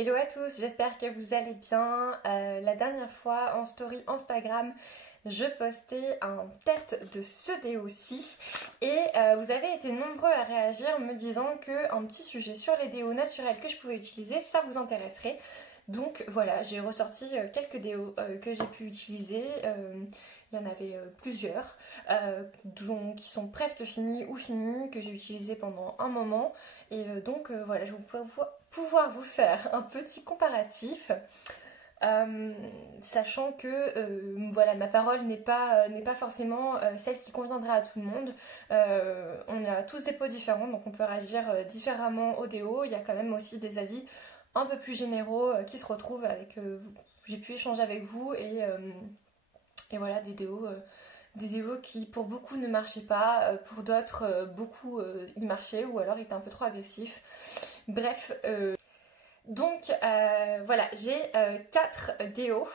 Hello à tous, j'espère que vous allez bien. La dernière fois en story Instagram, je postais un test de ce déo-ci et vous avez été nombreux à réagir me disant qu'un petit sujet sur les déos naturels que je pouvais utiliser, ça vous intéresserait. Donc voilà, j'ai ressorti quelques déos que j'ai pu utiliser. Il y en avait plusieurs qui sont presque finis ou finis, que j'ai utilisé pendant un moment. Et donc voilà, je vais pouvoir vous faire un petit comparatif. Sachant que voilà, ma parole n'est pas forcément celle qui conviendra à tout le monde. On a tous des peaux différentes, donc on peut réagir différemment au déo. Il y a quand même aussi des avis un peu plus généraux qui se retrouvent avec j'ai pu échanger avec vous et voilà, des déos qui pour beaucoup ne marchaient pas, pour d'autres beaucoup y marchaient ou alors étaient un peu trop agressifs. Bref, donc voilà, j'ai 4 déos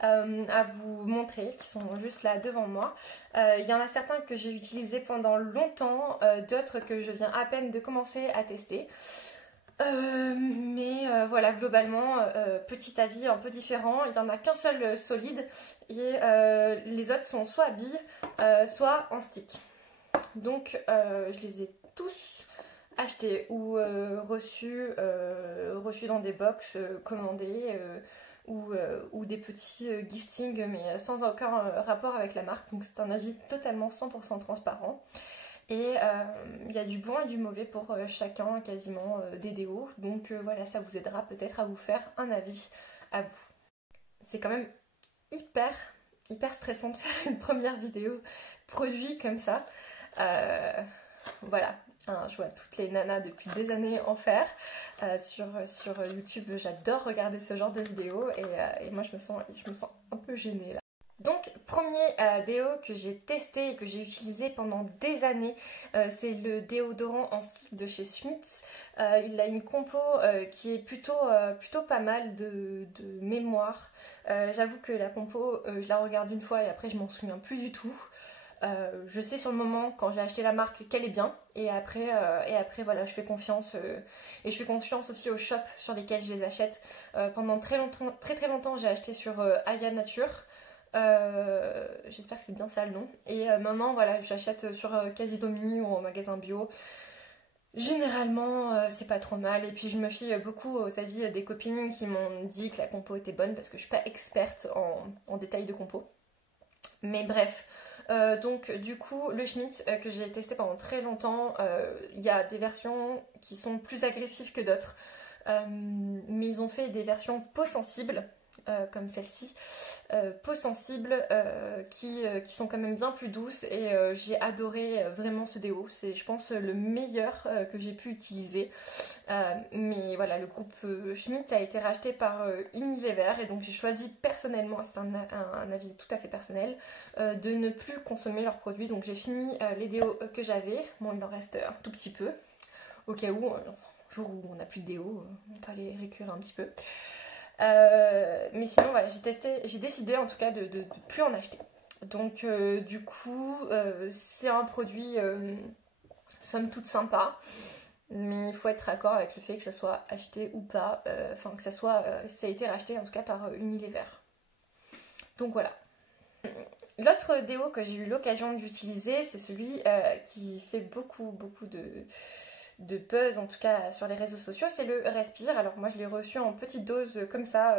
à vous montrer qui sont juste là devant moi. Il y en a certains que j'ai utilisés pendant longtemps, d'autres que je viens à peine de commencer à tester. Mais voilà, globalement, petit avis un peu différent. Il n'y en a qu'un seul solide et les autres sont soit à billes, soit en stick. Donc je les ai tous achetés ou reçus dans des box commandés ou des petits giftings, mais sans aucun rapport avec la marque. Donc c'est un avis totalement 100% transparent. Et il y a du bon et du mauvais pour chacun quasiment des déos. Donc voilà, ça vous aidera peut-être à vous faire un avis à vous. C'est quand même hyper stressant de faire une première vidéo produit comme ça. Voilà, hein, je vois toutes les nanas depuis des années en faire. Sur YouTube, j'adore regarder ce genre de vidéos et moi je me sens un peu gênée là. Donc premier déo que j'ai testé et que j'ai utilisé pendant des années, c'est le déodorant en stick de chez Schmitz. Il a une compo qui est plutôt pas mal de mémoire. J'avoue que la compo, je la regarde une fois et après je m'en souviens plus du tout. Je sais sur le moment quand j'ai acheté la marque qu'elle est bien et après voilà, je fais confiance et je fais confiance aussi aux shops sur lesquels je les achète. Pendant très longtemps j'ai acheté sur Aya Nature. J'espère que c'est bien ça le nom. Et maintenant voilà, j'achète sur Casidomi ou en magasin bio. Généralement c'est pas trop mal et puis je me fie beaucoup aux avis des copines qui m'ont dit que la compo était bonne parce que je suis pas experte en détails de compo. Mais bref, donc du coup le Schmitz que j'ai testé pendant très longtemps, il y a des versions qui sont plus agressives que d'autres. Mais ils ont fait des versions peau sensible comme celle-ci, peau sensible qui sont quand même bien plus douces et j'ai adoré vraiment ce déo. C'est je pense le meilleur que j'ai pu utiliser. Mais voilà, le groupe Schmitz a été racheté par Unilever et donc j'ai choisi personnellement, c'est un avis tout à fait personnel, de ne plus consommer leurs produits. Donc j'ai fini les déos que j'avais. Bon, il en reste un tout petit peu au cas où, un jour où on n'a plus de déos, on peut aller récupérer un petit peu. Mais sinon voilà, j'ai décidé en tout cas de plus en acheter. Donc du coup c'est un produit somme toute sympa, mais il faut être d'accord avec le fait que ça soit acheté ou pas, enfin que ça a été racheté en tout cas par Unilever. Donc voilà. L'autre déo que j'ai eu l'occasion d'utiliser, c'est celui qui fait beaucoup de buzz en tout cas sur les réseaux sociaux, c'est le Respire. Alors moi je l'ai reçu en petite dose comme ça,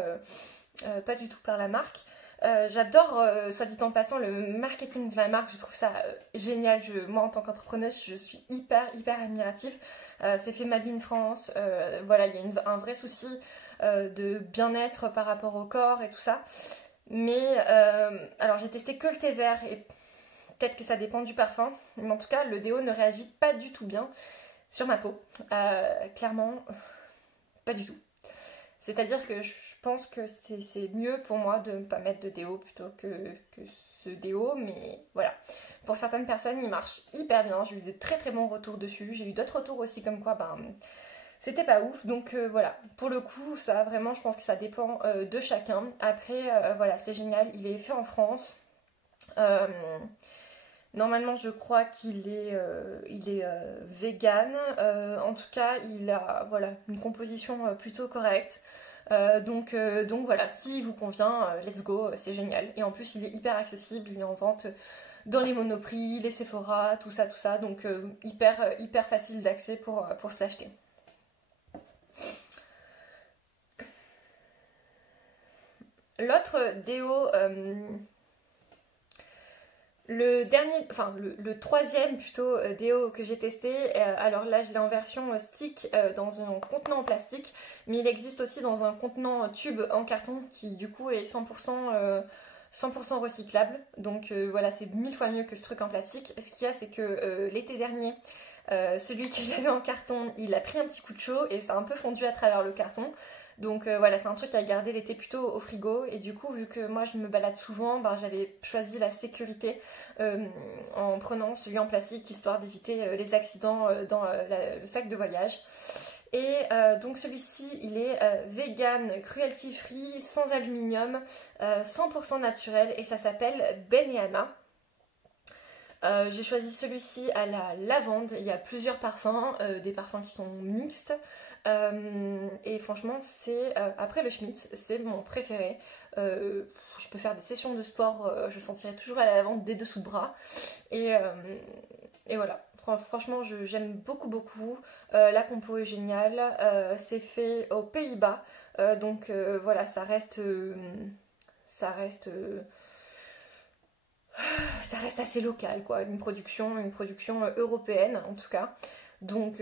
pas du tout par la marque. J'adore, soit dit en passant, le marketing de la marque, je trouve ça génial. Moi en tant qu'entrepreneuse, je suis hyper admirative. C'est fait Made in France, voilà, il y a un vrai souci de bien-être par rapport au corps et tout ça. Mais alors j'ai testé que le thé vert et peut-être que ça dépend du parfum, mais en tout cas le déo ne réagit pas du tout bien sur ma peau. Clairement, pas du tout. C'est-à-dire que je pense que c'est mieux pour moi de ne pas mettre de déo plutôt que ce déo, mais voilà. Pour certaines personnes, il marche hyper bien. J'ai eu des très bons retours dessus. J'ai eu d'autres retours aussi comme quoi c'était pas ouf. Donc voilà, pour le coup, ça vraiment, je pense que ça dépend de chacun. Après, voilà, c'est génial. Il est fait en France. Normalement, je crois il est vegan. En tout cas, il a voilà, une composition plutôt correcte. Donc voilà, s'il vous convient, let's go, c'est génial. Et en plus, il est hyper accessible, il est en vente dans les Monoprix, les Sephora, tout ça, donc hyper facile d'accès pour se l'acheter. L'autre déo, le troisième plutôt déo que j'ai testé, alors là je l'ai en version stick dans un contenant en plastique, mais il existe aussi dans un contenant tube en carton qui du coup est 100% recyclable. Donc voilà, c'est 1000 fois mieux que ce truc en plastique. Ce qu'il y a, c'est que l'été dernier, celui que j'avais en carton, il a pris un petit coup de chaud et ça a un peu fondu à travers le carton. Donc voilà, c'est un truc à garder l'été plutôt au frigo. Et du coup, vu que moi je me balade souvent, ben, j'avais choisi la sécurité en prenant celui en plastique, histoire d'éviter les accidents dans le sac de voyage. Et donc celui-ci, il est vegan, cruelty free, sans aluminium, 100% naturel et ça s'appelle Benihana. J'ai choisi celui-ci à la lavande. Il y a plusieurs parfums, des parfums qui sont mixtes. Et franchement, c'est après le Schmitz, c'est mon préféré. Je peux faire des sessions de sport, je sentirai toujours à la lavande des dessous de bras. Et voilà. Franchement, j'aime beaucoup. La compo est géniale. C'est fait aux Pays-Bas. Donc voilà, ça reste assez local, quoi. Une production européenne, en tout cas. Donc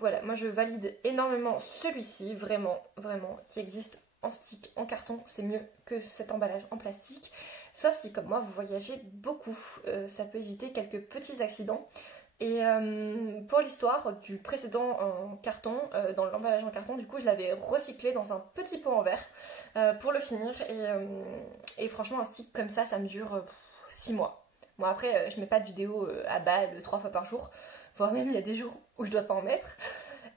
voilà, moi je valide énormément celui-ci, vraiment, qui existe en stick, en carton. C'est mieux que cet emballage en plastique. Sauf si, comme moi, vous voyagez beaucoup. Ça peut éviter quelques petits accidents. Et pour l'histoire du précédent en carton, dans l'emballage en carton, du coup je l'avais recyclé dans un petit pot en verre pour le finir. Et franchement, un stick comme ça me dure 6 mois. Bon après, je mets pas du déo à balle 3 fois par jour, voire même il y a des jours où je dois pas en mettre.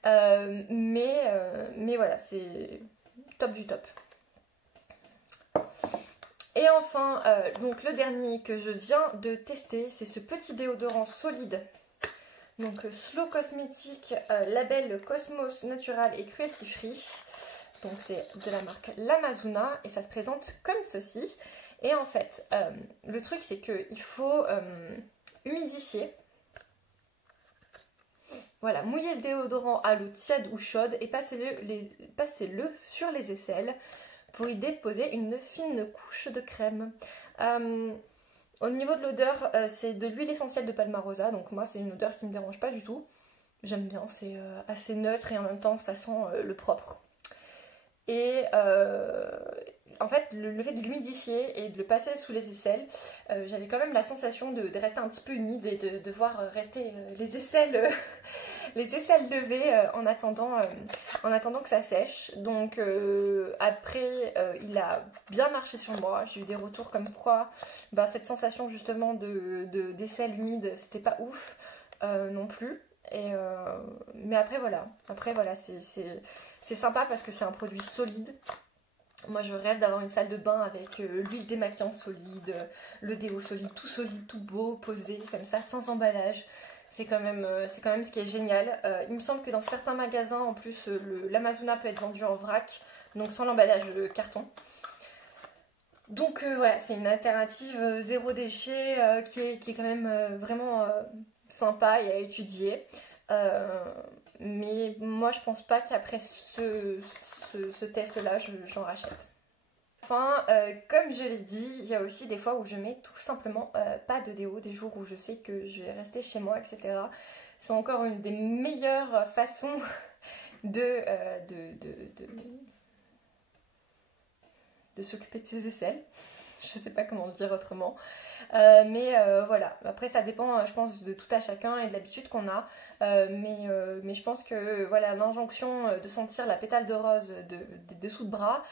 Mais voilà, c'est top du top. Et enfin, donc le dernier que je viens de tester, c'est ce petit déodorant solide. Donc Slow Cosmétique, label Cosmos Natural et Cruelty Free. Donc c'est de la marque L'Amazuna et ça se présente comme ceci. Et en fait, le truc c'est qu'il faut humidifier. Voilà, mouiller le déodorant à l'eau tiède ou chaude et passez-le sur les aisselles pour y déposer une fine couche de crème. Au niveau de l'odeur, c'est de l'huile essentielle de Palmarosa, donc moi c'est une odeur qui me dérange pas du tout. J'aime bien, c'est assez neutre et en même temps ça sent le propre. Et en fait, le fait de l'humidifier et de le passer sous les aisselles, j'avais quand même la sensation de rester un petit peu humide et de devoir rester les aisselles levées en attendant que ça sèche. Donc après, il a bien marché sur moi. J'ai eu des retours comme quoi cette sensation justement d'aisselle humide, c'était pas ouf non plus. Mais après voilà, c'est sympa parce que c'est un produit solide. Moi je rêve d'avoir une salle de bain avec l'huile démaquillante solide, le déo solide, tout beau, posé comme ça, sans emballage. C'est quand même ce qui est génial. Il me semble que dans certains magasins en plus l'Amazona peut être vendu en vrac, donc sans l'emballage carton. Donc voilà, c'est une alternative zéro déchet qui est quand même vraiment sympa et à étudier. Mais moi je pense pas qu'après ce test là j'en rachète. Enfin, comme je l'ai dit, il y a aussi des fois où je mets tout simplement pas de déo, des jours où je sais que je vais rester chez moi, etc. C'est encore une des meilleures façons de s'occuper de ses aisselles. Je sais pas comment le dire autrement. Mais voilà, après ça dépend je pense de tout à chacun et de l'habitude qu'on a. Mais je pense que voilà, l'injonction de sentir la pétale de rose des dessous de bras,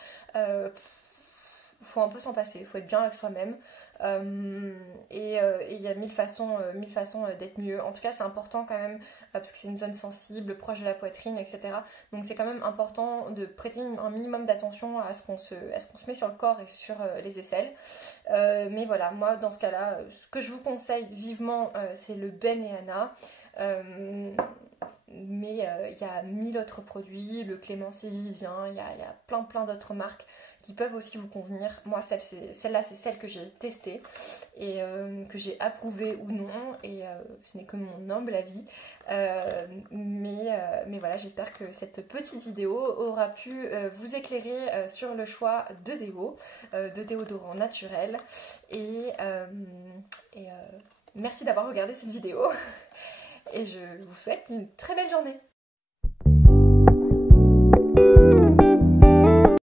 faut un peu s'en passer, il faut être bien avec soi-même. Et il y a mille façons d'être mieux. En tout cas, c'est important quand même, parce que c'est une zone sensible, proche de la poitrine, etc. Donc c'est quand même important de prêter un minimum d'attention à ce qu'on se met sur le corps et sur les aisselles. Mais voilà, moi dans ce cas-là, ce que je vous conseille vivement, c'est le Ben et Anna. Mais il y a 1000 autres produits, le Clémence et Vivien, il y a plein d'autres marques qui peuvent aussi vous convenir. Moi, celle-là, c'est celle que j'ai testée et que j'ai approuvée ou non, et ce n'est que mon humble avis. Mais voilà, j'espère que cette petite vidéo aura pu vous éclairer sur le choix de déodorant naturel. Et merci d'avoir regardé cette vidéo et je vous souhaite une très belle journée.